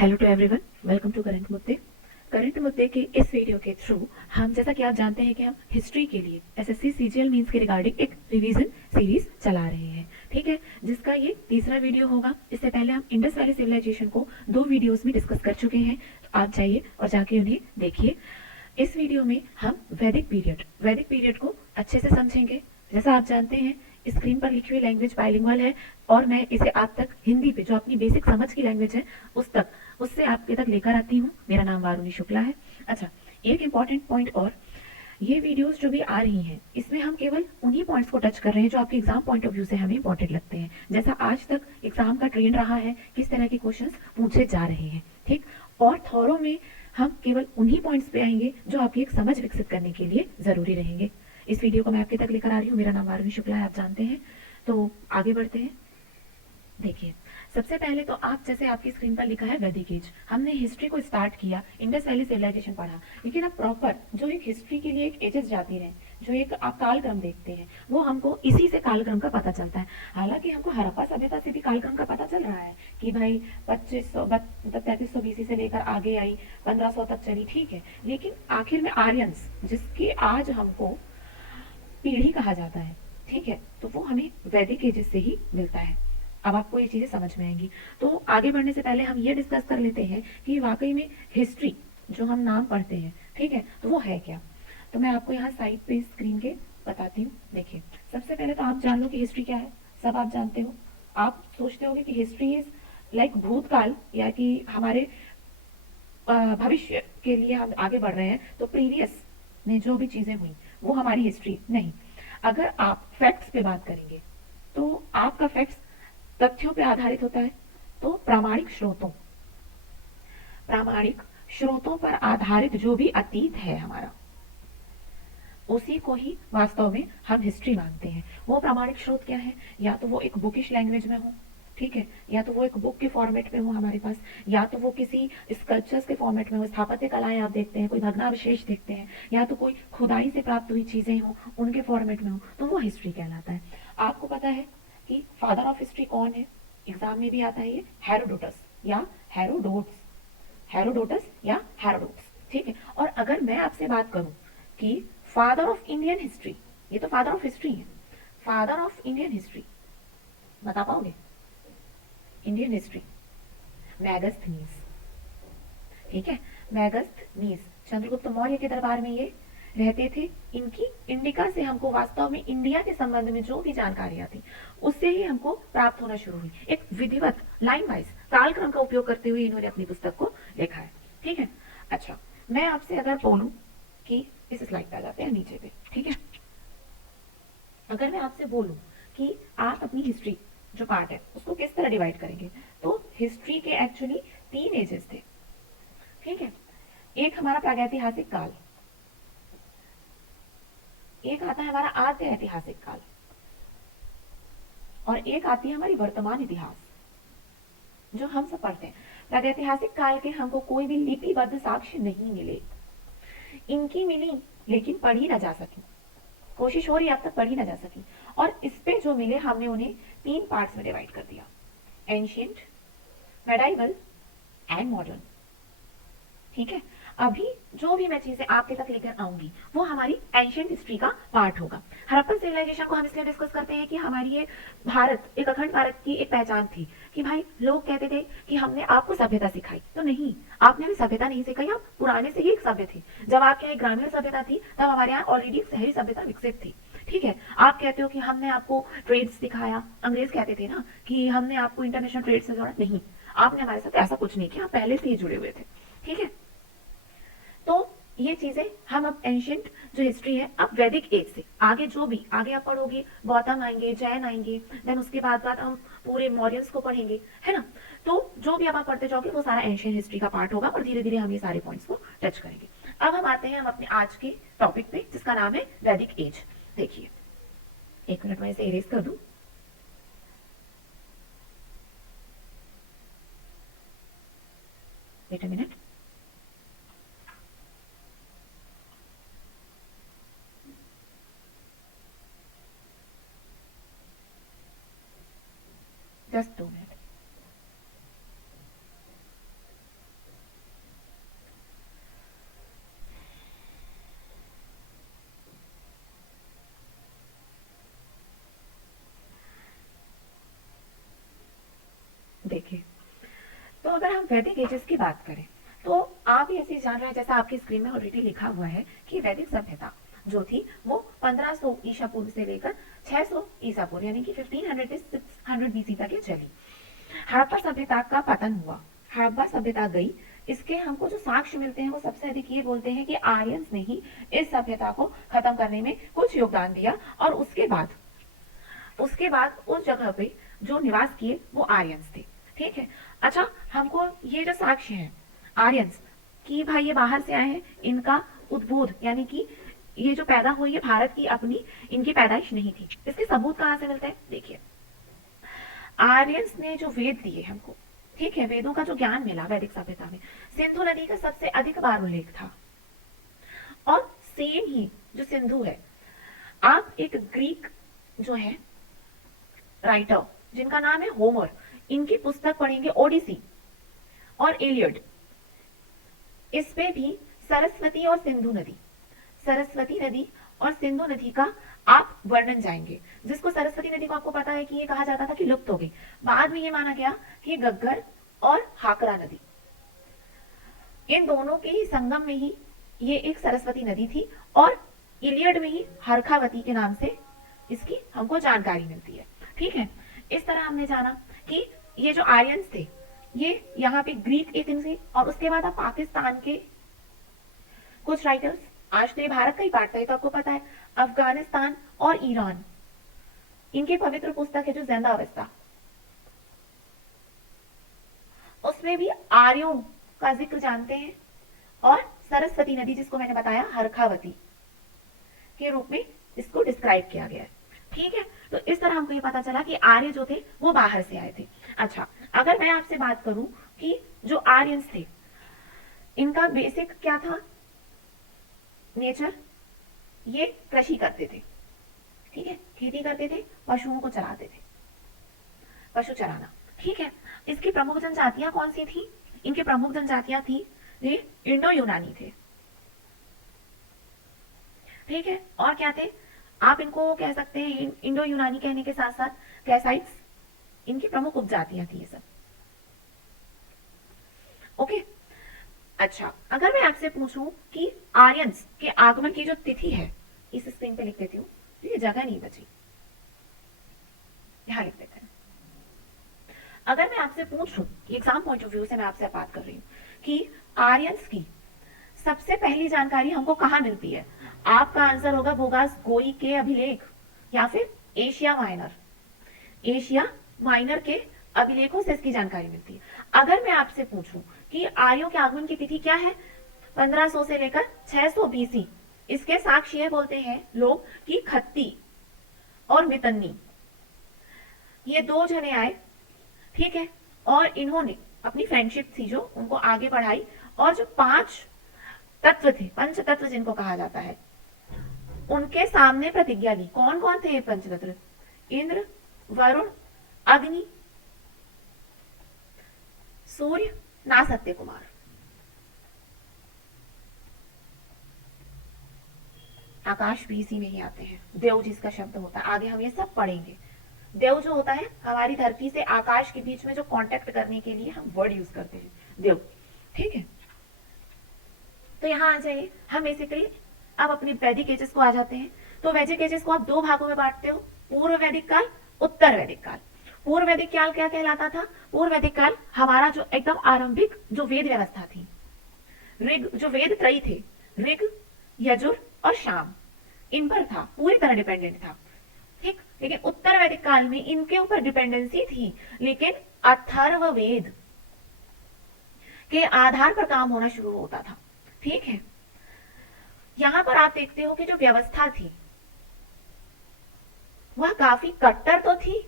Hello to everyone, welcome to current मुद्दे। Current मुद्दे के इस वीडियो के थ्रू हम, जैसा कि आप जानते हैं कि हम हिस्ट्री के लिए एसएससी सीजीएल मींस के रिगार्डिंग एक रिवीजन सीरीज चला रहे हैं, ठीक है, जिसका ये तीसरा वीडियो होगा। इससे पहले हम इंडस वैली सिविलाइजेशन को 2 वीडियोस में डिस्कस कर चुके हैं, तो आप जाइए और जाके उन्हें देखिए। इस वीडियो में हम वैदिक पीरियड को अच्छे से समझेंगे। जैसा आप जानते हैं, स्क्रीन पर लिखी हुई लैंग्वेज बाइलिंगुअल है और मैं इसे आप तक हिंदी पे, जो अपनी बेसिक समझ की लैंग्वेज है, उससे आपके तक लेकर आती हूँ। मेरा नाम वारुणी शुक्ला है। अच्छा, एक इम्पॉर्टेंट पॉइंट और, ये वीडियोस जो भी आ रही हैं, इसमें हम केवल उन्हीं पॉइंट्स को टच कर रहे हैं जो आपके एग्जाम पॉइंट ऑफ व्यू से हमें इंपॉर्टेंट लगते हैं। जैसा आज तक एग्जाम का ट्रेंड रहा है, किस तरह के क्वेश्चंस पूछे जा रहे हैं, ठीक। और थॉरो में हम केवल उन्हीं पॉइंट्स पे आएंगे जो आपकी एक समझ विकसित करने के लिए जरूरी रहेंगे। इस वीडियो को मैं आपके तक लेकर आ रही हूँ। मेरा नाम वारुणी शुक्ला है, आप जानते हैं। तो आगे बढ़ते हैं। देखिए, सबसे पहले तो आप, जैसे आपकी स्क्रीन पर लिखा है वैदिक एज, हमने हिस्ट्री को स्टार्ट किया, इंडस वैली सिविलाइजेशन पढ़ा, लेकिन अब प्रॉपर जो एक हिस्ट्री के लिए एक एजेस जाती रहे, जो एक आप कालक्रम देखते हैं, वो हमको इसी से कालक्रम का पता चलता है। हालांकि हमको हड़प्पा सभ्यता से भी कालक्रम का पता चल रहा है कि भाई 2500 3300 बीसी से लेकर आगे आई, 1500 तक चली, ठीक है, लेकिन आखिर में आर्यंस, जिसकी आज हमको पीढ़ी कहा जाता है, ठीक है, तो वो हमें वैदिक एजेस से ही मिलता है। अब आपको ये चीजें समझ में आएंगी। तो आगे बढ़ने से पहले हम ये डिस्कस कर लेते हैं कि वाकई में हिस्ट्री जो हम नाम पढ़ते हैं, ठीक है, तो वो है क्या। तो मैं आपको यहाँ साइड पे स्क्रीन के बताती हूँ। देखिए, सबसे पहले तो आप जान लो कि हिस्ट्री क्या है। सब आप जानते हो। आप सोचते होगे कि हिस्ट्री इज लाइक भूतकाल, या कि हमारे भविष्य के लिए हम आगे बढ़ रहे हैं, तो प्रीवियस में जो भी चीजें हुई वो हमारी हिस्ट्री नहीं। अगर आप फैक्ट्स पे बात करेंगे, तो आपका फैक्ट्स तथ्यों पे आधारित होता है। तो प्रामाणिक स्रोतों पर आधारित जो भी अतीत है हमारा, उसी को ही वास्तव में हम हिस्ट्री मानते हैं। वो प्रामाणिक स्रोत क्या है? या तो वो एक बुकिश लैंग्वेज में हो, ठीक है, या तो वो एक बुक के फॉर्मेट में हो हमारे पास, या तो वो किसी स्कल्पचर्स के फॉर्मेट में हो, स्थापत्य कलाएं आप देखते हैं, कोई भग्नावशेष देखते हैं, या तो कोई खुदाई से प्राप्त हुई चीजें हो, उनके फॉर्मेट में हो, तो वो हिस्ट्री कहलाता है। आपको पता है कि फादर ऑफ हिस्ट्री कौन है? एग्जाम में भी आता है ये, हेरोडोटस या हेरोडोटस, ठीक है। और अगर मैं आपसे बात करूं कि फादर ऑफ इंडियन हिस्ट्री, ये तो फादर ऑफ हिस्ट्री है, फादर ऑफ इंडियन हिस्ट्री बता पाओगे? इंडियन हिस्ट्री, मैगस्थनीज, ठीक है। मैगस्थनीज चंद्रगुप्त मौर्य के दरबार में ये रहते थे। इनकी इंडिका से हमको वास्तव में इंडिया के संबंध में जो भी जानकारियां थी, उससे ही हमको प्राप्त होना शुरू हुई। एक विधिवत लाइन वाइज कालक्रम का उपयोग करते हुए इन्होंने अपनी पुस्तक को लिखा है, ठीक है। अच्छा, मैं आपसे अगर बोलूं कि इस स्लाइड पे आ जाते हैं नीचे पे, ठीक है, अगर मैं आपसे बोलूं कि आप अपनी हिस्ट्री जो पार्ट है उसको किस तरह डिवाइड करेंगे, तो हिस्ट्री के एक्चुअली 3 एजेस थे, ठीक है। एक हमारा प्रागैतिहासिक काल, एक आता है हमारा आद्य ऐतिहासिक काल, और एक आती है हमारी वर्तमान इतिहास, जो हम सब पढ़ते हैं। प्रागैतिहासिक काल के हमको कोई भी लिपिबद्ध साक्ष्य नहीं मिले। इनकी मिली, लेकिन पढ़ी ना जा सकी, कोशिश हो रही है अब तक पढ़ी ना जा सकी। और इस पे जो मिले, हमने उन्हें 3 पार्ट्स में डिवाइड कर दिया, एंशियंट, मेडाइवल एंड मॉडर्न, ठीक है। अभी जो भी मैं चीजें आपके तक लेकर आऊंगी, वो हमारी एंशियंट हिस्ट्री का पार्ट होगा। हड़प्पन सिविलाइजेशन को हम इसलिए डिस्कस करते हैं कि हमारी ये भारत, एक अखंड भारत की एक पहचान थी कि भाई लोग कहते थे कि हमने आपको सभ्यता सिखाई, तो नहीं, आपने हमें सभ्यता नहीं सिखाई, आप पुराने से ही एक सभ्य थे। जब आपके यहाँ ग्रामीण सभ्यता थी, तब हमारे यहाँ ऑलरेडी एक शहरी सभ्यता विकसित थी, ठीक है। आप कहते हो कि हमने आपको ट्रेड सिखाया, अंग्रेज कहते थे ना कि हमने आपको इंटरनेशनल ट्रेड से जोड़ा, नहीं, आपने हमारे साथ ऐसा कुछ नहीं किया, आप पहले से ही जुड़े हुए थे, ठीक है। तो ये चीजें हम अब एंशियंट जो हिस्ट्री है, अब वैदिक एज से आगे जो भी आगे आप पढ़ोगे, गौतम आएंगे, जैन आएंगे, देन उसके बाद हम पूरे मौर्यंस को पढ़ेंगे, है ना। तो जो भी अब आप पढ़ते जाओगे वो सारा एंशियंट हिस्ट्री का पार्ट होगा, और धीरे धीरे हम ये सारे पॉइंट्स को टच करेंगे। अब हम आते हैं हम अपने आज के टॉपिक पे, जिसका नाम है वैदिक एज। देखिए, 1 मिनट में इसे इरेज कर दूं। Wait a minute. Just 2 minute. Vedic ages की बात करें तो आप ऐसे जान रहे हैं, जैसा आपकी स्क्रीन में ऑलरेडी लिखा हुआ है कि वैदिक सभ्यता जो थी वो 1500 ईसा पूर्व से लेकर 600 ईसा पूर्व यानी कि 1500 से 600 बीसी तक ये चली। हड़प्पा सभ्यता का पतन हुआ, हड़प्पा सभ्यता गई। इसके हमको जो साक्ष्य मिलते हैं वो सबसे अधिक ये बोलते हैं कि आर्यंस ने ही इस सभ्यता को खत्म करने में कुछ योगदान दिया और उसके बाद उस जगह पे जो निवास किए वो आर्यंस थे। ठीक है, अच्छा हमको ये जो साक्ष्य है आर्यंस कि भाई ये बाहर से आए हैं, इनका उद्भूत यानी कि ये जो पैदा हुई है भारत की अपनी इनकी पैदाइश नहीं थी, इसके सबूत कहां से मिलते हैं? देखिए, आर्यंस ने जो वेद दिए हमको, ठीक है, वेदों का जो ज्ञान मिला वैदिक सभ्यता में, सिंधु नदी का सबसे अधिक बार उल्लेख था। और सेम ही जो सिंधु है, आप एक ग्रीक जो है राइटर जिनका नाम है होमर, इनकी पुस्तक पढ़ेंगे ओडिसी और एलियड, इस पे भी सरस्वती और सिंधु नदी, सरस्वती नदी और सिंधु नदी का आप वर्णन जाएंगे, जिसको सरस्वती नदी को आपको पता है कि ये कहा जाता था कि लुप्त हो गई, बाद में ये माना गया कि गग्गर और हाकरा नदी, इन दोनों के ही संगम में ही ये एक सरस्वती नदी थी और इलियड में ही हरखावती के नाम से इसकी हमको जानकारी मिलती है। ठीक है, इस तरह हमने जाना कि ये जो आर्यंस थे ये यहाँ पे ग्रीक एक इनसे, और उसके बाद आप पाकिस्तान के कुछ राइटर्स, आज तो ये भारत का ही पार्ट था, ये तो आपको पता है, अफगानिस्तान और ईरान, इनकी पवित्र पुस्तक है जो ज़िंदा अवस्था, उसमें भी आर्यों का जिक्र जानते हैं और सरस्वती नदी जिसको मैंने बताया हरखावती के रूप में इसको डिस्क्राइब किया गया है। ठीक है, तो इस तरह हमको ये पता चला कि आर्य जो थे वो बाहर से आए थे। अच्छा, अगर मैं आपसे बात करूं कि जो आर्यंस थे इनका बेसिक क्या था नेचर, ये कृषि करते थे, ठीक है, खेती करते थे, पशुओं को चराते थे, पशु चराना। ठीक है, इसकी प्रमुख जनजातियां कौन सी थी? इनकी प्रमुख जनजातियां थी ये इंडो यूनानी थे। ठीक है, और क्या थे? आप इनको कह सकते हैं इंडो यूनानी कहने के साथ साथ कैसाइट्स, इनकी प्रमुख उपजातियां थी ये सब। ओके, अच्छा, अगर मैं आपसे पूछूं कि आर्यंस के आगमन की जो तिथि है, इस स्क्रीन पे लिख देती हूँ, ये जगह नहीं बची, यहां लिख देते हैं। अगर मैं आपसे पूछूं, एग्जाम पॉइंट ऑफ व्यू से मैं आपसे बात कर रही हूँ कि आर्यंस की सबसे पहली जानकारी हमको कहां मिलती है, आपका आंसर होगा बोगास गोई के अभिलेख या फिर एशिया माइनर, एशिया माइनर के अभिलेखों से इसकी जानकारी मिलती है। अगर मैं आपसे पूछूं कि आर्यों के आगमन की तिथि क्या है, 1500 से लेकर 600 बीसी, इसके साक्ष्य बोलते हैं लोग कि खत्ती और मितन्नी, ये दो जने आए, ठीक है, और इन्होंने अपनी फ्रेंडशिप थी जो उनको आगे बढ़ाई, और जो 5 तत्व थे, पंच तत्व जिनको कहा जाता है, उनके सामने प्रतिज्ञा ली। कौन कौन थे ये पंचतत्व? इंद्र, वरुण, अग्नि, सूर्य, ना सत्य कुमार। आकाश भी इसी में ही आते हैं, देव जिसका शब्द होता है, आगे हम ये सब पढ़ेंगे। देव जो होता है हमारी धरती से आकाश के बीच में जो कांटेक्ट करने के लिए हम वर्ड यूज करते हैं, देव। ठीक है, तो यहां आ जाइए, हम बेसिकली अब अपने वैदिक एजेस को आ जाते हैं। तो वैदिक एजेस को आप 2 भागों में बांटते हो, पूर्व वैदिक काल, उत्तर वैदिक काल। पूर्व वैदिक काल क्या कहलाता था? पूर्व वैदिक काल हमारा जो एकदम आरंभिक जो वेद व्यवस्था थी, ऋग, जो वेद त्रयी थे, ऋग, यजुर और शाम, इन पर था, पूरी तरह डिपेंडेंट था। ठीक, लेकिन उत्तर वैदिक काल में इनके ऊपर डिपेंडेंसी थी, लेकिन अथर्ववेद के आधार पर काम होना शुरू होता था। ठीक है, यहां पर आप देखते हो कि जो व्यवस्था थी वह काफी कट्टर तो थी,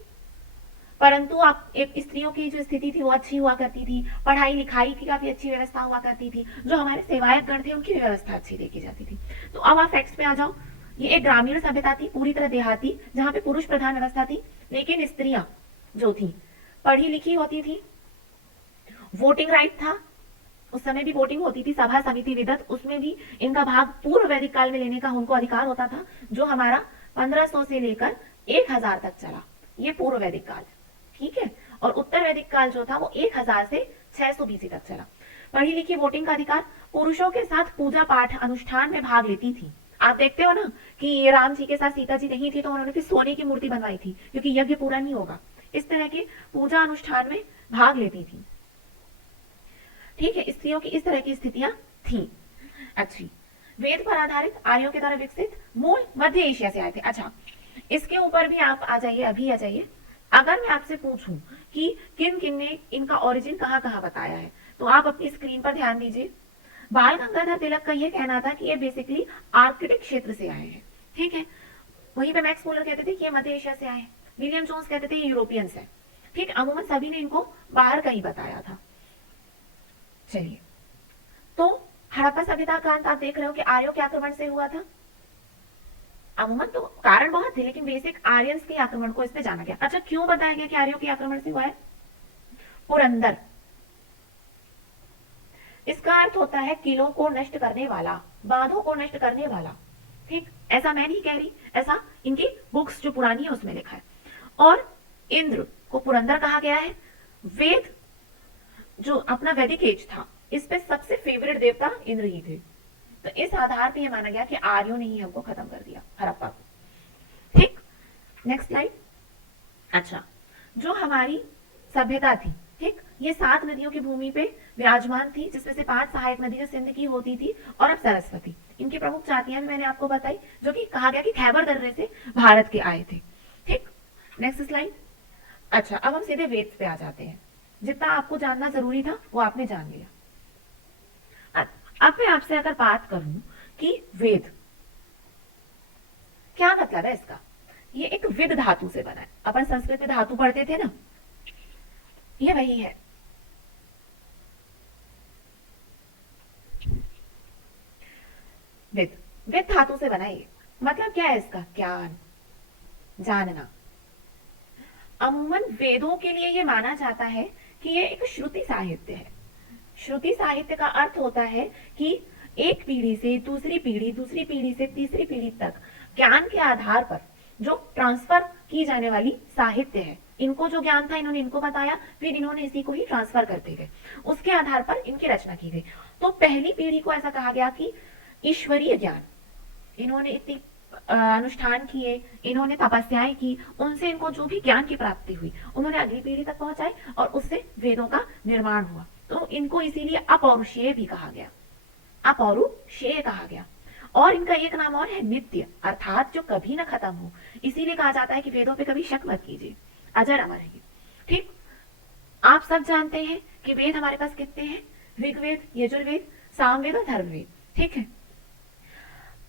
परंतु आप एक स्त्रियों की जो स्थिति थी वो अच्छी हुआ करती थी, पढ़ाई लिखाई की काफी अच्छी व्यवस्था हुआ करती थी, जो हमारे सेवायत गण थे उनकी व्यवस्था अच्छी देखी जाती थी। तो अब आप फैक्ट्स पे आ जाओ, ये एक ग्रामीण सभ्यता थी, पूरी तरह देहाती, जहां पे पुरुष प्रधान व्यवस्था थी, लेकिन स्त्रियां जो थी पढ़ी लिखी होती थी, वोटिंग राइट था, उस समय भी वोटिंग होती थी, सभा समिति विदत, उसमें भी इनका भाग पूर्व वैदिक काल में लेने का उनको अधिकार होता था, जो हमारा 1500 से लेकर 1000 तक चला, ये पूर्व वैदिक काल। ठीक है, और उत्तर वैदिक काल जो था वो 1000 से 600 BC तक चला। पढ़ी लिखी, वोटिंग का अधिकार, पुरुषों के साथ पूजा पाठ अनुष्ठान में भाग लेती थी। आप देखते हो ना कि राम जी के साथ सीता जी नहीं थी तो उन्होंने फिर सोने की मूर्ति बनवाई थी क्योंकि यज्ञ पूरा नहीं होगा। इस तरह के पूजा अनुष्ठान में भाग लेती थी। ठीक है, स्त्रियों की इस तरह की स्थितियां थी। अच्छी, वेद पर आधारित आर्यों के द्वारा विकसित, मूल मध्य एशिया से आए थे। अच्छा, इसके ऊपर भी आप आ जाइए, अभी आ जाइए। अगर मैं आपसे पूछूं कि किन किन ने इनका ओरिजिन कहाँ कहाँ बताया है, तो आप अपनी स्क्रीन पर ध्यान दीजिए। बाल गंगाधर तिलक का यह कहना था कि ये बेसिकली आर्कटिक क्षेत्र से आए हैं। ठीक है, वहीं पे मैक्स मूलर कहते थे कि ये मध्य एशिया से आए हैं। विलियम जोन्स कहते थे ये यूरोपियंस है। ठीक, अमूमन सभी ने इनको बाहर का ही बताया था। चलिए, तो हड़प्पा सभ्यता का अंत आप देख रहे हो कि आर्यों के आक्रमण से हुआ था। अमूमन तो कारण बहुत थे, लेकिन बेसिक आर्यंस के आक्रमण को इसमें जाना गया। अच्छा, क्यों बताया गया कि आर्यों के आक्रमण से हुआ है? पुरंदर, इसका अर्थ होता है किलों को नष्ट करने वाला, बांधों को नष्ट करने वाला। ठीक, ऐसा मैं नहीं कह रही, ऐसा इनकी बुक्स जो पुरानी है उसमें लिखा है। और इंद्र को पुरंदर कहा गया है। वेद जो अपना वैदिक एज था, इस पे सबसे फेवरेट देवता इंद्र ही थे। तो इस आधार पे यह माना गया कि आर्यों ने ही हमको खत्म कर दिया, हड़प्पा को। ठीक, नेक्स्ट स्लाइड। अच्छा, जो हमारी सभ्यता थी, ठीक, ये 7 नदियों की भूमि पे विराजमान थी, जिसमें से 5 सहायक नदियां सिंध की होती थी और अब सरस्वती। इनकी प्रमुख जातियां भी मैंने आपको बताई, जो कि कहा गया कि खैबर दर्रे से भारत के आए थे। ठीक, नेक्स्ट स्लाइड। अच्छा, अब हम सीधे वेद पे आ जाते हैं। जितना आपको जानना जरूरी था वो आपने जान लिया। अब मैं आपसे अगर बात करूं कि वेद क्या मतलब है इसका, ये एक विद धातु से बना है। अपन संस्कृत में धातु पढ़ते थे ना, ये वही है। विद, विद धातु से बना है ये। मतलब क्या है इसका? ज्ञान, जानना। अमूमन वेदों के लिए ये माना जाता है कि ये एक श्रुति साहित्य है। श्रुति साहित्य का अर्थ होता है कि एक पीढ़ी से दूसरी पीढ़ी, दूसरी पीढ़ी से तीसरी पीढ़ी तक ज्ञान के आधार पर जो ट्रांसफर की जाने वाली साहित्य है। इनको जो ज्ञान था इन्होंने इनको बताया, फिर इन्होंने इसी को ही ट्रांसफर करते गए, उसके आधार पर इनकी रचना की गई। तो पहली पीढ़ी को ऐसा कहा गया कि ईश्वरीय ज्ञान, इन्होंने इतनी अनुष्ठान किए, इन्होंने तपस्याएं की, उनसे इनको जो भी ज्ञान की प्राप्ति हुई उन्होंने अगली पीढ़ी तक पहुंचाई और उससे वेदों का निर्माण हुआ। तो इनको इसीलिए अपौरुषेय भी कहा गया, अपौरुषेय कहा गया। और इनका एक नाम और है नित्य, अर्थात जो कभी ना खत्म हो। इसीलिए कहा जाता है कि वेदों पे कभी शक मत कीजिए, अजर अमर है। ठीक, आप सब जानते हैं कि वेद हमारे पास कितने हैं? ऋग्वेद, यजुर्वेद, सामवेद और अथर्ववेद। ठीक है,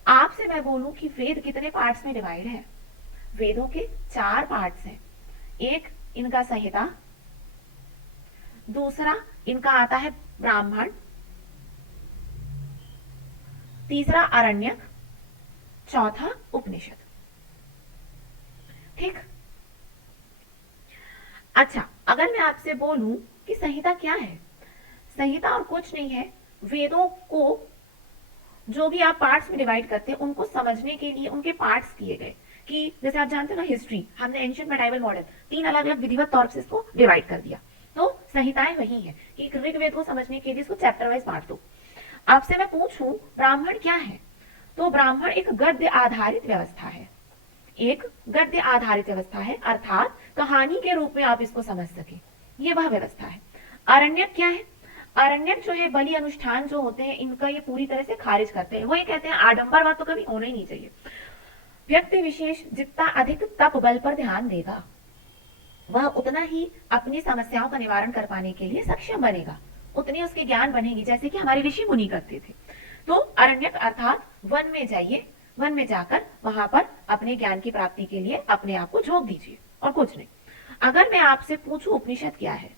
आपसे मैं बोलूं कि वेद कितने पार्ट्स में डिवाइड है? वेदों के 4 पार्ट्स हैं। एक इनका संहिता, दूसरा इनका आता है ब्राह्मण, तीसरा आरण्यक, चौथा उपनिषद। ठीक, अच्छा, अगर मैं आपसे बोलूं कि संहिता क्या है? संहिता और कुछ नहीं है, वेदों को जो भी आप पार्ट्स में डिवाइड करते हैं उनको समझने के लिए उनके पार्ट्स किए गए। कि जैसे आप जानते हो ना हिस्ट्री, हमने एंशिएंट मेडाइवल मॉडल 3 अलग अलग विधिवत तौर से इसको डिवाइड कर दिया। तो संहिताएं वही है कि ऋग्वेद को समझने के लिए इसको चैप्टर वाइज बांट दो। आपसे मैं पूछूं ब्राह्मण क्या है, तो ब्राह्मण एक गद्य आधारित व्यवस्था है, एक गद्य आधारित व्यवस्था है, अर्थात कहानी के रूप में आप इसको समझ सके, ये वह व्यवस्था है। आरण्यक क्या है? आरण्यक जो है बलि अनुष्ठान जो होते हैं इनका ये पूरी तरह से खारिज करते हैं। वो ये कहते हैं आडंबरवाद तो कभी होना ही नहीं चाहिए। व्यक्ति विशेष जितना अधिक तप बल पर ध्यान देगा वह उतना ही अपनी समस्याओं का निवारण कर पाने के लिए सक्षम बनेगा, उतनी उसकी ज्ञान बनेगी, जैसे कि हमारे ऋषि मुनि करते थे। तो अरण्यक अर्थात वन में जाइए, वन में जाकर वहां पर अपने ज्ञान की प्राप्ति के लिए अपने आप को झोंक दीजिए और कुछ नहीं। अगर मैं आपसे पूछूं उपनिषद क्या है,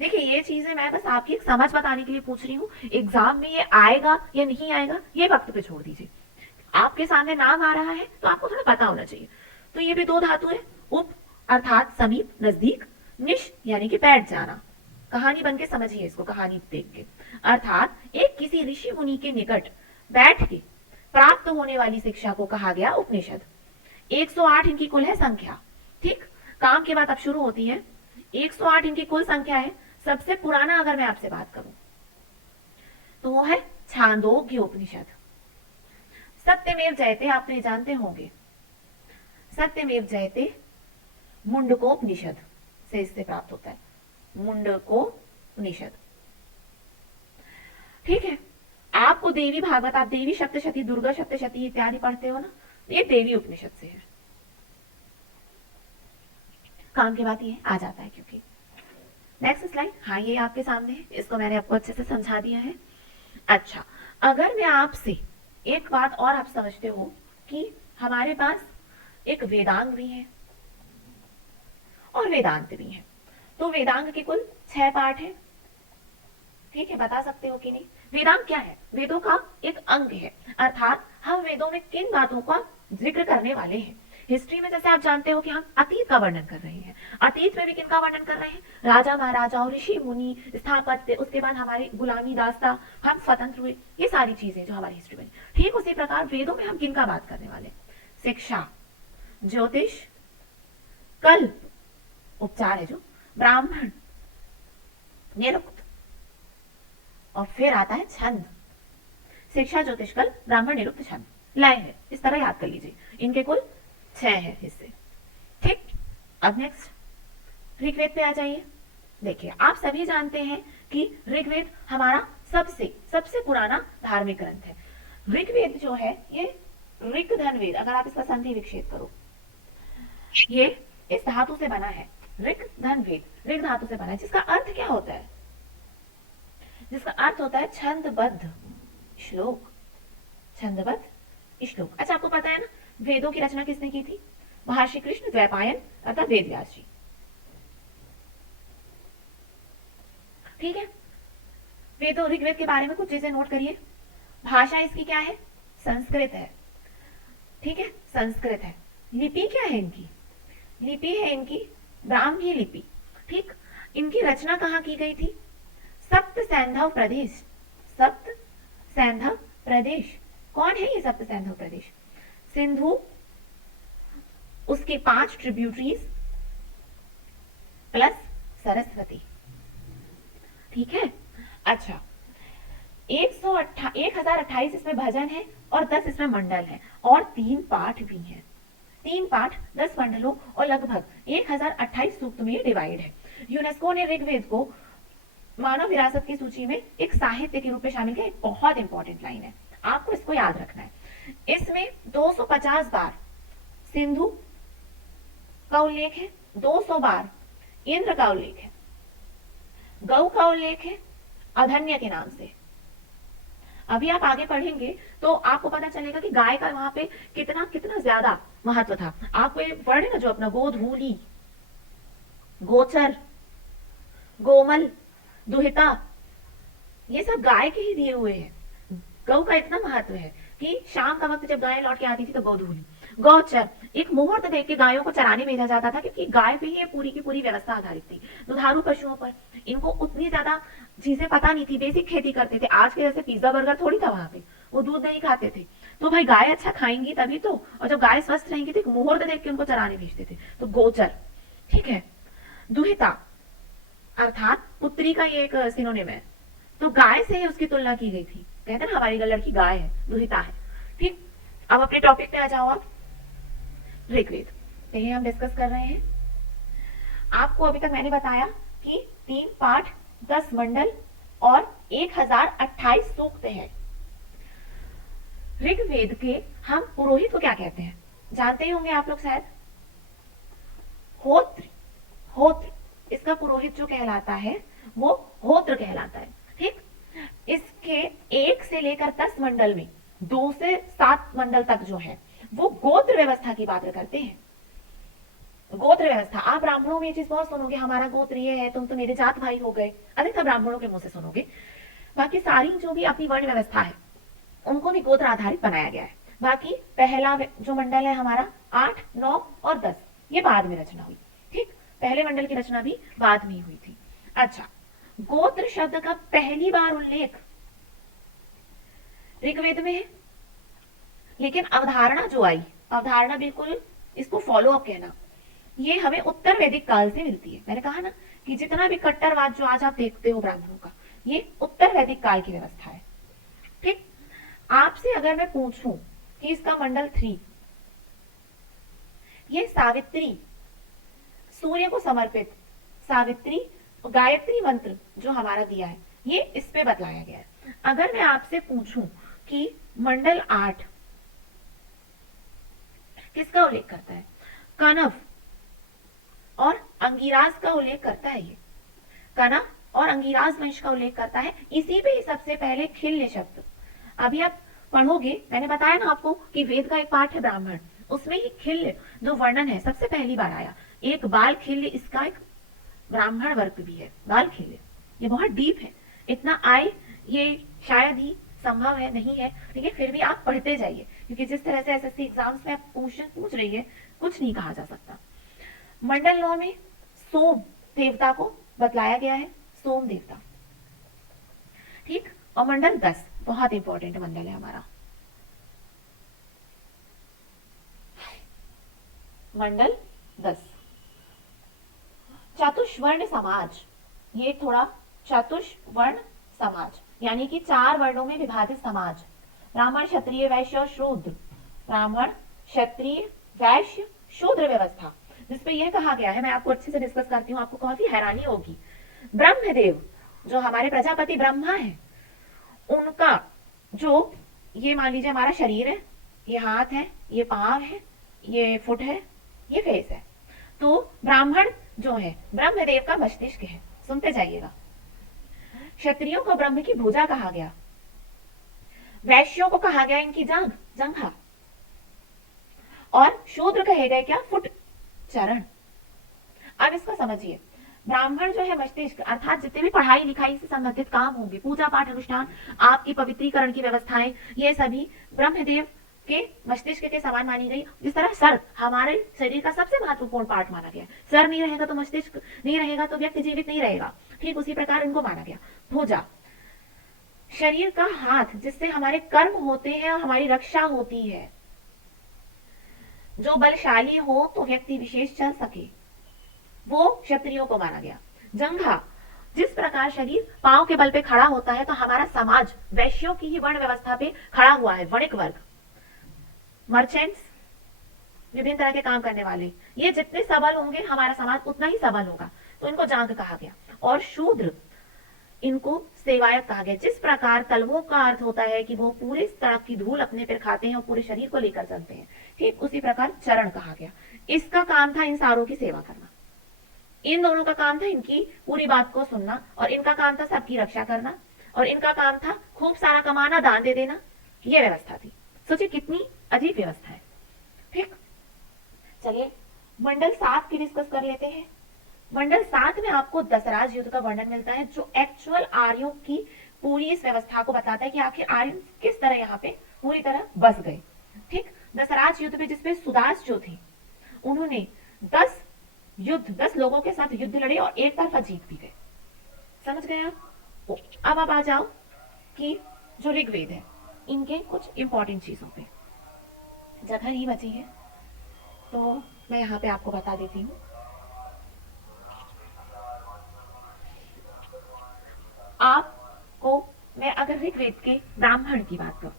देखिए ये चीजें मैं बस आपकी एक समझ बताने के लिए पूछ रही हूँ। एग्जाम में ये आएगा या नहीं आएगा ये वक्त पे छोड़ दीजिए। आपके सामने नाम आ रहा है तो आपको थोड़ा पता होना चाहिए। तो ये भी 2 धातु है, उप अर्थात समीप, नजदीक, निश यानी कि बैठ जाना। कहानी बन के समझिए इसको, कहानी देख के, अर्थात एक किसी ऋषि मुनि के निकट बैठ के प्राप्त होने वाली शिक्षा को कहा गया उपनिषद। 108 इनकी कुल है संख्या। ठीक, काम की बात अब शुरू होती है। 108 इनकी कुल संख्या है। सबसे पुराना अगर मैं आपसे बात करूं तो वो है छांदोग्य उपनिषद। सत्यमेव जयते आपने जानते होंगे, सत्यमेव जयते मुंडकोपनिषद से इससे प्राप्त होता है, मुंडकोपनिषद। ठीक है, आपको देवी भागवत, आप देवी सप्तशती, दुर्गा सप्तशती इत्यादि पढ़ते हो ना, ये देवी उपनिषद से है। काम की बात ये आ जाता है क्योंकि नेक्स्ट स्लाइड, हाँ ये आपके सामने है, इसको मैंने आपको अच्छे से समझा दिया है। अच्छा, अगर मैं आपसे एक बात और आप समझते हो कि हमारे पास एक वेदांग भी है और वेदांत भी है, तो वेदांग के कुल 6 पार्ट है। ठीक है, बता सकते हो कि नहीं? वेदांग क्या है? वेदों का एक अंग है, अर्थात हम वेदों में किन बातों का जिक्र करने वाले हैं। हिस्ट्री में जैसे आप जानते हो कि हम अतीत का वर्णन कर रहे हैं, अतीत में भी किन का वर्णन कर रहे हैं? राजा महाराजाओं, ऋषि मुनि, स्थापत्य, उसके बाद हमारी गुलामी दास्ता, हम स्वतंत्र हुए, ये सारी चीजें जो हमारी हिस्ट्री बनी। ठीक उसी प्रकार वेदों में हम किन का बात करने वाले? शिक्षा, ज्योतिष, कल्प, उपचार है जो, ब्राह्मण, निरुक्त, और फिर आता है छंद। शिक्षा, ज्योतिष, कल्प, ब्राह्मण, निरुक्त, छंद, लय है। इस तरह याद कर लीजिए, इनके कुल 6 है हिस्से। ठीक, अब नेक्स्ट ऋग्वेद पे आ जाइए। देखिए, आप सभी जानते हैं कि ऋग्वेद हमारा सबसे पुराना धार्मिक ग्रंथ है। ऋग्वेद जो है ये ऋग धन वेद, अगर आप इसका संधि विक्षेप करो, ये इस धातु से बना है, ऋग धन वेद, ऋग धातु से बना है, जिसका अर्थ क्या होता है? जिसका अर्थ होता है छंदबद्ध श्लोक, छंदबद्ध श्लोक। अच्छा, आपको पता है ना वेदों की रचना किसने की थी? महर्षि कृष्ण द्वैपायन अर्थात वेद व्यास जी। ठीक है, वेदों ऋग्वेद के बारे में कुछ चीजें नोट करिए। भाषा इसकी क्या है? संस्कृत है। ठीक है, संस्कृत है। लिपि क्या है इनकी? लिपि है इनकी ब्राह्मी लिपि। ठीक, इनकी रचना कहाँ की गई थी? सप्त सैंधव प्रदेश, सप्त सैंधव प्रदेश। कौन है ये सप्त सैंधव प्रदेश? सिंधु, उसके 5 ट्रिब्यूटरीज प्लस सरस्वती। ठीक है, अच्छा, 1028 इसमें भजन है और 10 इसमें मंडल है और 3 पाठ भी हैं। 3 पाठ 10 मंडलों और लगभग 1028 सूक्त में डिवाइड है। यूनेस्को ने ऋग्वेद को मानव विरासत की सूची में एक साहित्य के रूप में शामिल किया। एक बहुत इंपॉर्टेंट लाइन है, आपको इसको याद रखना है। इसमें 250 बार सिंधु का उल्लेख है, 200 बार इंद्र का उल्लेख है, गौ का उल्लेख है अधन्य के नाम से। अभी आप आगे पढ़ेंगे तो आपको पता चलेगा कि गाय का वहां पे कितना कितना ज्यादा महत्व था। आपको ये वर्ड है ना जो अपना गोधूली, गोचर, गोमल, दुहिता, ये सब गाय के ही दिए हुए हैं। गौ का इतना महत्व है कि शाम का वक्त जब गाय लौट के आती थी तो गोधूली, गौचर, एक मुहूर्त देख के गायों को चराने भेजा जाता था क्योंकि गाय पे ही ये पूरी की पूरी व्यवस्था आधारित थी। दुधारू पशुओं पर इनको उतनी ज्यादा चीजें पता नहीं थी, बेसिक खेती करते थे। आज के जैसे पिज्जा बर्गर थोड़ी था वहां पे, वो दूध नहीं खाते थे। तो भाई गाय अच्छा खाएंगी तभी तो, और जब गाय स्वस्थ रहेंगी तो एक मुहूर्त देख के उनको चराने भेजते थे। तो गोचर, ठीक है। दुहिता अर्थात पुत्री का ये एक सिनोनिम है, तो गाय से ही उसकी तुलना की गई थी। कहते हैं ना हमारी लड़की गाय है, दुहिता है। ठीक, अब अपने टॉपिक पे आ जाओ आप। ऋग्वेद तो ये हम डिस्कस कर रहे हैं। आपको अभी तक मैंने बताया कि 3 पाठ, 10 मंडल और 1028 सूक्त हैं। ऋग्वेद के हम पुरोहित को क्या कहते हैं जानते ही होंगे आप लोग शायद, होत्र। होत्र, इसका पुरोहित जो कहलाता है वो होत्र कहलाता है। ठीक, इसके 1 से लेकर 10 मंडल में 2 से 7 मंडल तक जो है वो गोत्र व्यवस्था की बात करते हैं। गोत्र व्यवस्था, आप ब्राह्मणों में ये चीज बहुत सुनोगे, हमारा गोत्र ये है, तुम तो मेरे जात भाई हो गए, अधिकतर ब्राह्मणों के मुंह से सुनोगे। बाकी सारी जो भी अपनी वर्ण व्यवस्था है उनको भी गोत्र आधारित बनाया गया है। बाकी पहला जो मंडल है हमारा 8, 9 और 10 ये बाद में रचना हुई। ठीक, पहले मंडल की रचना भी बाद में ही हुई थी। अच्छा, गोत्र शब्द का पहली बार उल्लेख ऋग्वेद में है, लेकिन अवधारणा जो आई, अवधारणा बिल्कुल इसको फॉलो अप कहना, ये हमें उत्तर वैदिक काल से मिलती है। मैंने कहा ना कि जितना भी कट्टरवाद जो आज आप देखते हो ब्राह्मणों का, ये उत्तर वैदिक काल की व्यवस्था है। ठीक, आपसे अगर मैं पूछूं कि इसका मंडल 3, ये सावित्री, सूर्य को समर्पित सावित्री गायत्री मंत्र जो हमारा दिया है, ये इस पे बतलाया गया है। अगर मैं आपसे पूछूं कि मंडल 8 किसका उल्लेख करता है, कनव और अंगिराज का उल्लेख करता है। ये कनव और अंगिराज वंश का उल्लेख करता है। इसी पे सबसे पहले खिल्य शब्द, अभी आप पढ़ोगे, मैंने बताया ना आपको कि वेद का एक पाठ है ब्राह्मण, उसमें ही खिल्य जो वर्णन है सबसे पहली बार आया। एक बाल खिल्य, इसका एक ब्राह्मण वर्ग भी है बाल खिल्य। ये बहुत डीप है, इतना आए ये शायद ही संभव है, नहीं है। ठीक है, फिर भी आप पढ़ते जाइए, क्योंकि जिस तरह से एसएससी एग्जाम्स में आप पूछ रही है, कुछ नहीं कहा जा सकता। मंडल 9 में सोम देवता को बतलाया गया है, सोम देवता। ठीक, और मंडल 10 बहुत इंपॉर्टेंट मंडल है हमारा, मंडल 10 चतुष्वर्ण समाज। ये थोड़ा चतुष्वर्ण समाज यानी कि 4 वर्णों में विभाजित समाज, ब्राह्मण क्षत्रिय वैश्य और शूद्र, ब्राह्मण क्षत्रिय वैश्य शूद्र व्यवस्था, जिसपे यह कहा गया है, मैं आपको अच्छे से डिस्कस करती हूँ, आपको काफी हैरानी होगी। ब्रह्मदेव जो हमारे प्रजापति ब्रह्मा है, उनका जो ये मान लीजिए हमारा शरीर है, ये हाथ है, ये पांव है, ये फुट है, ये फेस है, तो ब्राह्मण जो है ब्रह्मदेव का मस्तिष्क है। सुनते जाइएगा। क्षत्रियों को ब्रह्म की भुजा कहा गया, वैश्यों को कहा गया इनकी जांघ, जंघा, और शूद्र कहे गए क्या, फुट, चरण। अब इसको समझिए, ब्राह्मण जो है मस्तिष्क, अर्थात जितने भी पढ़ाई लिखाई से संबंधित काम होंगे, पूजा पाठ अनुष्ठान, आपकी पवित्रीकरण की व्यवस्थाएं, ये सभी ब्रह्मदेव के मस्तिष्क के समान मानी गई। जिस तरह सर हमारे शरीर का सबसे महत्वपूर्ण पार्ट माना गया, सर नहीं रहेगा तो मस्तिष्क नहीं रहेगा तो व्यक्ति जीवित नहीं रहेगा, ठीक उसी प्रकार इनको माना गया। भुजा शरीर का हाथ, जिससे हमारे कर्म होते हैं और हमारी रक्षा होती है, जो बलशाली हो तो व्यक्ति विशेष चल सके, वो क्षत्रियों को माना गया। जंघा, जिस प्रकार शरीर पांव के बल पे खड़ा होता है, तो हमारा समाज वैश्यों की ही वर्ण व्यवस्था पे खड़ा हुआ है, वणिक वर्ग, मर्चेंट्स, विभिन्न तरह के काम करने वाले, ये जितने सबल होंगे हमारा समाज उतना ही सबल होगा, तो इनको जांघ कहा गया। और शूद्र, इनको सेवायत कहा गया। जिस प्रकार तलवों का अर्थ होता है कि वो पूरे सड़क की धूल अपने पर खाते हैं और पूरे शरीर को लेकर चलते हैं, ठीक उसी प्रकार चरण कहा गया। इसका काम था इन सारों की सेवा करना, इन दोनों का काम था इनकी पूरी बात को सुनना, और इनका काम था सबकी रक्षा करना, और इनका काम था खूब सारा कमाना, दान दे देना। ये व्यवस्था थी। सोचिए कितनी अजीब व्यवस्था है। ठीक, चलिए मंडल 7 की डिस्कस कर लेते हैं। मंडल 7 में आपको दशराज युद्ध का वर्णन मिलता है, जो एक्चुअल आर्यों की पूरी इस व्यवस्था को बताता है कि आखिर आर्य किस तरह यहाँ पे पूरी तरह बस गए। ठीक, दशराज युद्ध में जिसपे सुदास जो थे, उन्होंने 10 लोगों के साथ युद्ध लड़े और एक तरफा जीत भी गए। समझ गए आप? अब आप आ जाओ कि जो ऋग्वेद है, इनके कुछ इंपॉर्टेंट चीजों पे, जगह ही बची है तो मैं यहाँ पे आपको बता देती हूँ। आपको मैं अगर ऋग्वेद के ब्राह्मण की बात करूं,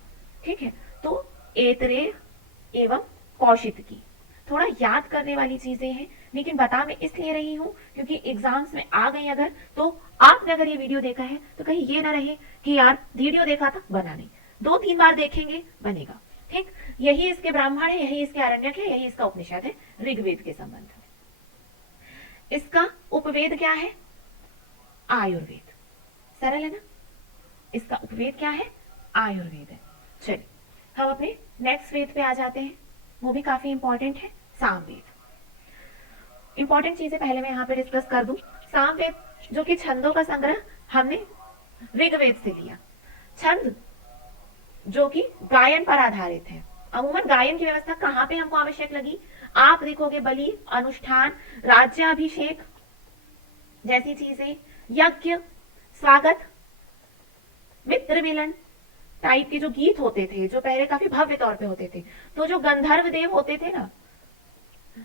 ठीक है, तो ऐतरेय एवं कौशिक की थोड़ा याद करने वाली चीजें हैं, लेकिन बता मैं इसलिए रही हूं क्योंकि एग्जाम्स में आ गई अगर, तो आपने अगर ये वीडियो देखा है तो कहीं ये ना रहे कि यार वीडियो देखा था बना नहीं, 2-3 बार देखेंगे बनेगा। ठीक, यही इसके ब्राह्मण है, यही इसके आरण्यक है, यही इसका उपनिषद है ऋग्वेद के संबंध में। इसका उपवेद क्या है? आयुर्वेद। सरल है ना? इसका उपवेद क्या है? आयुर्वेद है। चलिए हम अपने नेक्स्ट वेद पे आ जाते हैं, वो भी काफी इंपॉर्टेंट है, सामवेद। इंपॉर्टेंट चीजें पहले मैं यहाँ पे डिस्कस कर दूं। सामवेद जो कि छंदों का संग्रह हमने ऋग्वेद से लिया, छंद जो कि गायन पर आधारित है। अमूमन गायन की व्यवस्था कहाँ पे हमको आवश्यक लगी? आप देखोगे बलि, अनुष्ठान, राज्याभिषेक जैसी चीजें, यज्ञ, स्वागत, मित्र मिलन टाइप के जो गीत होते थे, जो पहले काफी भव्य तौर पे होते थे, तो जो गंधर्व देव होते थे ना,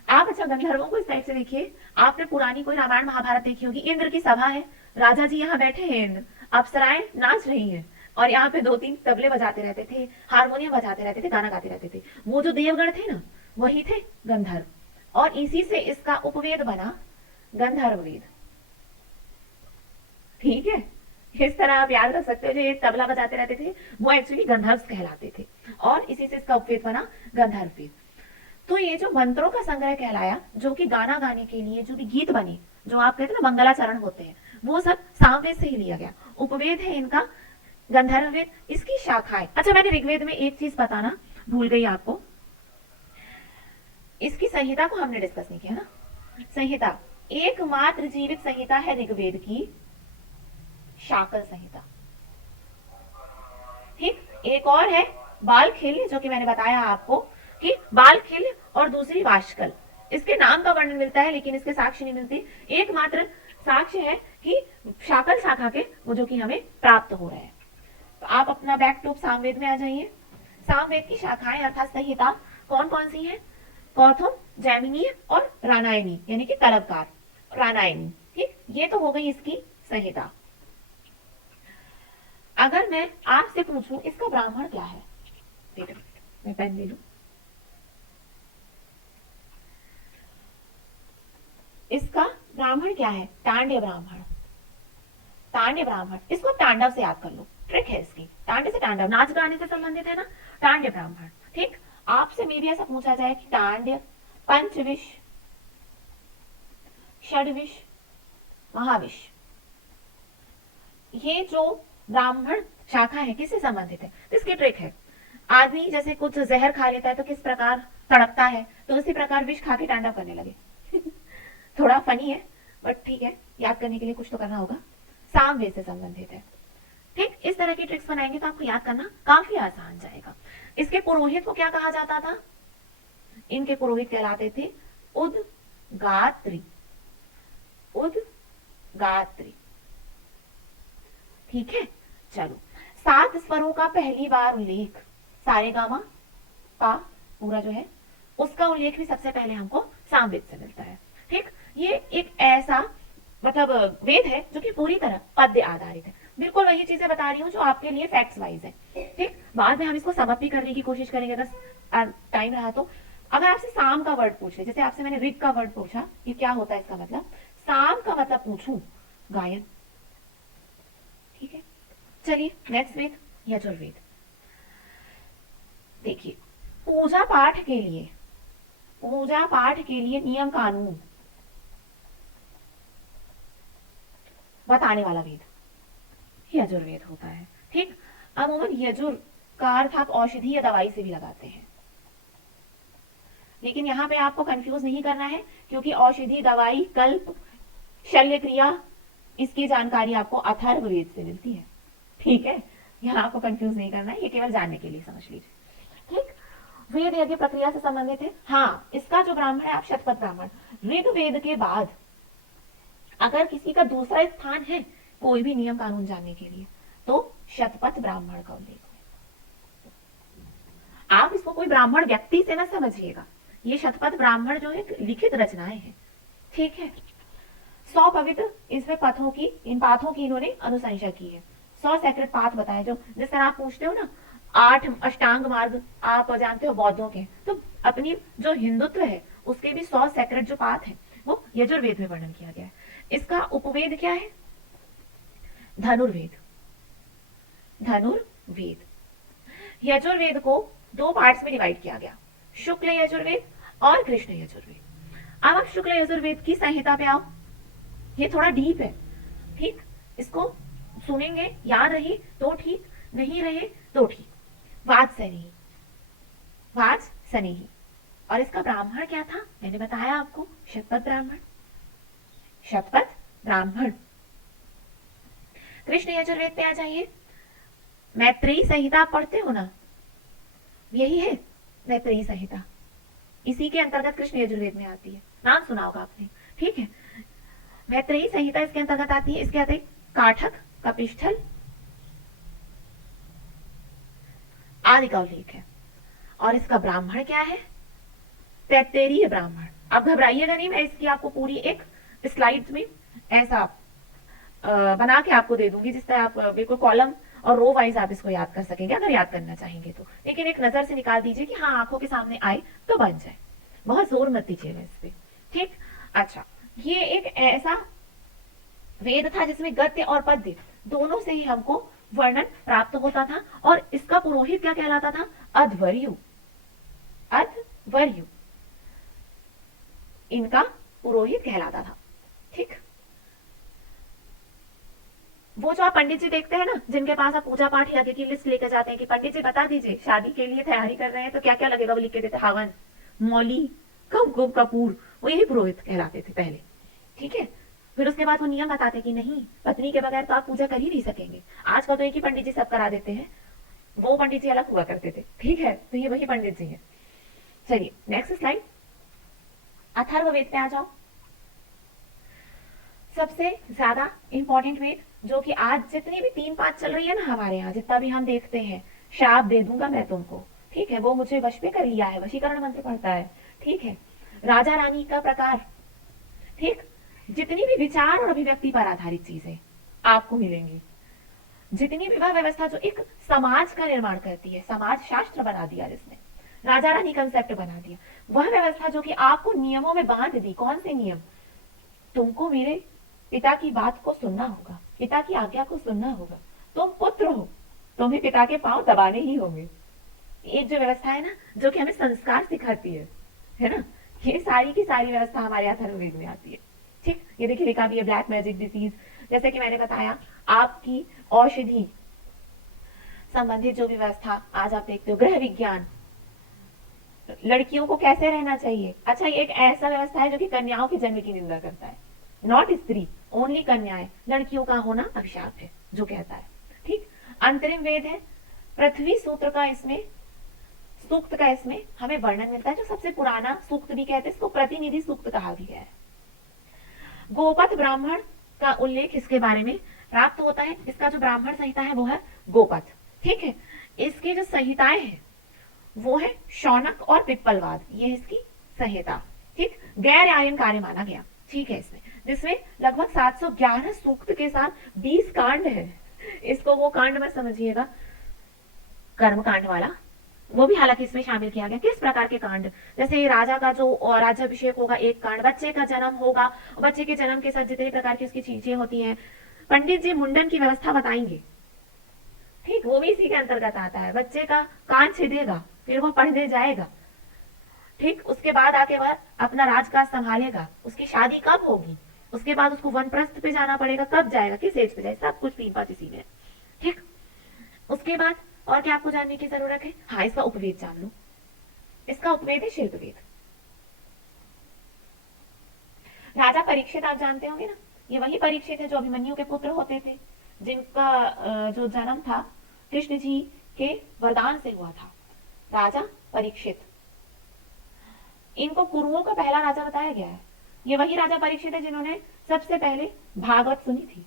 आप अच्छा गंधर्वों को इस टाइप से देखिए, आपने पुरानी कोई रामायण महाभारत देखी होगी, इंद्र की सभा है, राजा जी यहाँ बैठे हैं, इंद्र, अप्सराएं नाच रही हैं और यहाँ पे दो तीन तबले बजाते रहते थे, हारमोनियम बजाते रहते थे, गाना गाते रहते थे। वो जो देवगण थे ना, वही थे गंधर्व, और इसी से इसका उपवेद बना गंधर्व वेद। ठीक है, इस तरह आप याद रख सकते हो, जो ये तबला बजाते रहते थे वो एक्चुअली गंधर्व कहलाते थे, और इसी से इसका उपवेद बना गंधर्व वेद। तो ये जो मंत्रों का संग्रह कहलाया, जो कि गाना गाने के लिए जो भी गीत बने, जो आप कहते हैं ना मंगलाचरण होते हैं, वो सब सामवेद से ही लिया गया। उपवेद है इनका गंधर्व वेद। इसकी शाखाएं, अच्छा मैंने ऋग्वेद में एक चीज बताना भूल गई आपको, इसकी संहिता को हमने डिस्कस नहीं किया ना। संहिता, एकमात्र जीवित संहिता है ऋग्वेद की शाकल संहिता। ठीक, एक और है बालखिल्य, जो कि मैंने बताया आपको कि बालखिल्य और दूसरी वाशकल, इसके नाम का वर्णन मिलता है लेकिन इसके साक्ष्य नहीं मिलती। एकमात्र साक्ष्य है कि शाकल शाखा के वो जो कि हमें प्राप्त हो रहे हैं। तो आप अपना बैक टू सामवेद में आ जाइए। सामवेद की शाखाएं अर्थात संहिता कौन कौन सी हैं? कौथुम, जैमिनीय और रानायनी, यानी कि तलबकार, रानायनी। ठीक, ये तो हो गई इसकी संहिता। अगर मैं आपसे पूछूं इसका ब्राह्मण क्या है, मैं पेन ले लूं, इसका ब्राह्मण क्या है? तांड्य ब्राह्मण। तांड्य ब्राह्मण, इसको तांडव से याद कर लो, ट्रिक है इसकी। तांड्य से तांडव, नाच गाने से संबंधित है ना, तांड्य ब्राह्मण। ठीक, आपसे मे भी ऐसा पूछा जाए कि तांड्य, पंचविश, षडविश, महाविश, ये जो ब्राह्मण शाखा है किससे संबंधित है? तो इसकी ट्रिक है, आदमी जैसे कुछ जहर खा लेता है तो किस प्रकार तड़पता है, तो उसी प्रकार विष खा के तांडव करने लगे। थोड़ा फनी है बट ठीक है, याद करने के लिए कुछ तो करना होगा। सामवेद से संबंधित है। ठीक, इस तरह की ट्रिक्स बनाएंगे तो आपको याद करना काफी आसान जाएगा। इसके पुरोहित को क्या कहा जाता था? इनके पुरोहित कहलाते थे उदगात्री। उदगात्री। ठीक है, चलो 7 स्वरों का पहली बार उल्लेख, सारेगामा पा पूरा जो है उसका उल्लेख भी सबसे पहले हमको सामवेद से मिलता है। ठीक, ये एक ऐसा मतलब वेद है जो कि पूरी तरह पद्य आधारित है। बिल्कुल वही चीजें बता रही हूँ जो आपके लिए फैक्ट्स वाइज है। ठीक, बाद में हम इसको समअप भी करने की कोशिश करेंगे अगर टाइम रहा तो। अगर आपसे साम का वर्ड पूछ ले, जैसे आपसे मैंने ऋग का वर्ड पूछा, ये क्या होता है इसका मतलब, साम का मतलब पूछूं गायन। ठीक है, चलिए नेक्स्ट वेद यजुर्वेद। देखिए, पूजा पाठ के लिए नियम कानून बताने वाला वेद यजुर्वेद होता है। ठीक, अमूमन यजुर का अर्थ आप औषधि या दवाई से भी लगाते हैं, लेकिन यहाँ पे आपको कंफ्यूज नहीं करना है, क्योंकि औषधि, दवाई, कल्प, शल्य क्रिया, इसकी जानकारी आपको अथर्ववेद से मिलती है। ठीक है, यहाँ आपको कंफ्यूज नहीं करना है, ये केवल जानने के लिए समझ लीजिए। ठीक, वेद यज्ञ प्रक्रिया से संबंधित है। हाँ, इसका जो ब्राह्मण है आप शतपथ ब्राह्मण, ऋग्वेद के बाद अगर किसी का दूसरा स्थान है कोई भी नियम कानून जानने के लिए, तो शतपथ ब्राह्मण का उल्लेख है। आप इसको कोई ब्राह्मण व्यक्ति से ना समझिएगा, ये शतपथ ब्राह्मण जो है लिखित रचनाएं हैं। ठीक है, 100 पवित्र इसमें पथों की, इन पाथों की इन्होंने अनुशंसा की है। 100 सेक्रेट पाथ बताए, जो जिस तरह आप पूछते हो ना 8 अष्टांग मार्ग आप जानते हो बौद्धों के, तो अपनी जो हिंदुत्व है उसके भी 100 सेक्रेट जो पाथ है वो यजुर्वेद में वर्णन किया गया है। इसका उपवेद क्या है? धनुर्वेद। धनुर्वेद, यजुर्वेद को 2 पार्ट्स में डिवाइड किया गया, शुक्ल यजुर्वेद और कृष्ण यजुर्वेद। अब आप शुक्ल यजुर्वेद की संहिता पे आओ, ये थोड़ा डीप है। ठीक, इसको सुनेंगे, याद रही तो ठीक, नहीं रहे तो ठीक। वात्सनेयी, वात्सनेयी, और इसका ब्राह्मण क्या था? मैंने बताया आपको, शतपथ ब्राह्मण। शतपथ ब्राह्मण। कृष्ण यजुर्वेद पे आ जाइए। मैत्रेयी संहिता पढ़ते हो ना, यही है मैत्रेयी संहिता, इसी के अंतर्गत कृष्ण यजुर्वेद में आती है, नाम सुना होगा आपने। ठीक है, मैत्रेयी संहिता इसके अंतर्गत आती है। इसके अतिरिक्त काठक, कपिष्ठल आदि का उल्लेख है। और इसका ब्राह्मण क्या है? तैत्तेरीय ब्राह्मण। आप घबराइएगा नहीं, मैं इसकी आपको पूरी एक स्लाइड में ऐसा बना के आपको दे दूंगी, जिससे आप बिल्कुल कॉलम और रो वाइज आप इसको याद कर सकेंगे अगर याद करना चाहेंगे तो। लेकिन एक नजर से निकाल दीजिए कि हाँ आंखों के सामने आए तो बन जाए, बहुत जोर मत दीजिएगा इस पे, ठीक। अच्छा, ये एक ऐसा वेद था जिसमें गद्य और पद्य दोनों से ही हमको वर्णन प्राप्त होता था, और इसका पुरोहित क्या कहलाता था? अध्वर्यु। अध्वर्यु इनका पुरोहित कहलाता था, ठीक। वो जो आप पंडित जी देखते हैं ना, जिनके पास आप पूजा पाठ यज्ञ की लिस्ट लेकर जाते हैं कि पंडित जी बता दीजिए शादी के लिए तैयारी कर रहे हैं तो क्या क्या लगेगा, वो लिख के देते, हवन, मौली, कुमकुम, कपूर, वो यही पुरोहित कहलाते थे पहले, ठीक है। फिर उसके बाद वो नियम बताते कि नहीं, पत्नी के बगैर तो आप पूजा कर ही नहीं सकेंगे। आजकल तो एक ही पंडित जी सब करा देते हैं, वो पंडित जी अलग हुआ करते थे, ठीक है। तो ये वही पंडित जी है। चलिए नेक्स्ट स्लाइड, अथर्ववेद पे आ जाओ। सबसे ज्यादा इंपॉर्टेंट वेद, जो कि आज जितनी भी 3-5 चल रही है ना हमारे यहाँ, जितना भी हम देखते हैं, शाप दे दूंगा मैं तुमको, ठीक है, वो मुझे वश पे कर लिया है, वशीकरण मंत्र पढ़ता है, ठीक है। राजा रानी का प्रकार, ठीक, जितनी भी विचार और अभिव्यक्ति पर आधारित चीजें आपको मिलेंगी, जितनी विवाह व्यवस्था जो एक समाज का निर्माण करती है, समाज शास्त्र बना दिया जिसने, राजा रानी कंसेप्ट बना दिया, वह व्यवस्था जो कि आपको नियमों में बांध दी। कौन से नियम? तुमको मेरे पिता की बात को सुनना होगा, पिता की आज्ञा को सुनना होगा, तुम पुत्र हो, तुम्हें पिता के पांव दबाने ही होंगे। एक जो व्यवस्था है ना, जो कि हमें संस्कार सिखाती है ना, ये सारी की सारी व्यवस्था हमारे अथर्ववेद में आती है, ठीक। ये देखिए लिखा भी है, ब्लैक मैजिक डिसीज, जैसे कि मैंने बताया, आपकी औषधि संबंधित जो भी व्यवस्था आज आप देखते हो, गृह विज्ञान, लड़कियों को कैसे रहना चाहिए। अच्छा, ये एक ऐसा व्यवस्था है जो कि कन्याओं के जन्म की निंदा करता है, नॉट स्त्री, ओनली कन्याएं, लड़कियों का होना अभिशाप है जो कहता है, ठीक। अंतरिम वेद है, पृथ्वी सूत्र का इसमें, सूक्त का इसमें हमें वर्णन मिलता है, जो सबसे पुराना सूक्त भी कहते हैं इसको, प्रतिनिधि सूक्त कहा भी गया है। गोपथ ब्राह्मण का उल्लेख इसके बारे में प्राप्त होता है, इसका जो ब्राह्मण संहिता है वो है गोपथ, ठीक है। इसकी जो संहिताएं हैं वो है शौनक और पिप्पलवाद, ये इसकी संहिता, ठीक। गैर आयन कार्य माना गया, ठीक है, इसमें जिसमें लगभग 711 सूक्त के साथ 20 कांड है। इसको वो कांड मत समझिएगा कर्म कांड वाला, वो भी हालांकि इसमें शामिल किया गया। किस प्रकार के कांड? जैसे राजा का जो राज्याभिषेक होगा एक कांड, बच्चे का जन्म होगा, बच्चे के जन्म के साथ जितने प्रकार की उसकी चीजें होती हैं, पंडित जी मुंडन की व्यवस्था बताएंगे, ठीक, वो भी इसी के अंतर्गत आता है। बच्चे का कान छिदेगा, फिर वो पढ़ने जाएगा, ठीक, उसके बाद आके वह अपना राजकाज संभालेगा, उसकी शादी कब होगी, उसके बाद उसको वनप्रस्थ पे जाना पड़ेगा, कब जाएगा, किस एज पे जाए, सब कुछ 3-5 इसी में, ठीक। उसके बाद और क्या आपको जानने की जरूरत है? हाँ, इसका उपवेद जान लो। इसका उपवेद है शिल्पवेद। राजा परीक्षित आप जानते होंगे ना, ये वही परीक्षित है जो अभिमन्यु के पुत्र होते थे, जिनका जो जन्म था कृष्ण जी के वरदान से हुआ था। राजा परीक्षित, इनको कुरुओं का पहला राजा बताया गया है। ये वही राजा परीक्षित है जिन्होंने सबसे पहले भागवत सुनी थी।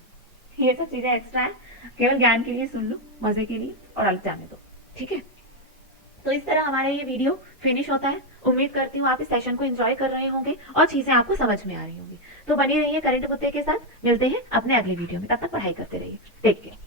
ये सब चीजें एक्स्ट्रा है, केवल ज्ञान के लिए सुन लो, मजे के लिए, और अलग जाने दो, ठीक है। तो इस तरह हमारा ये वीडियो फिनिश होता है। उम्मीद करती हूँ आप इस सेशन को एंजॉय कर रहे होंगे और चीजें आपको समझ में आ रही होंगी। तो बनी रहिए करंट मुद्दे के साथ, मिलते हैं अपने अगले वीडियो में, तब तक पढ़ाई करते रहिए, टेक केयर।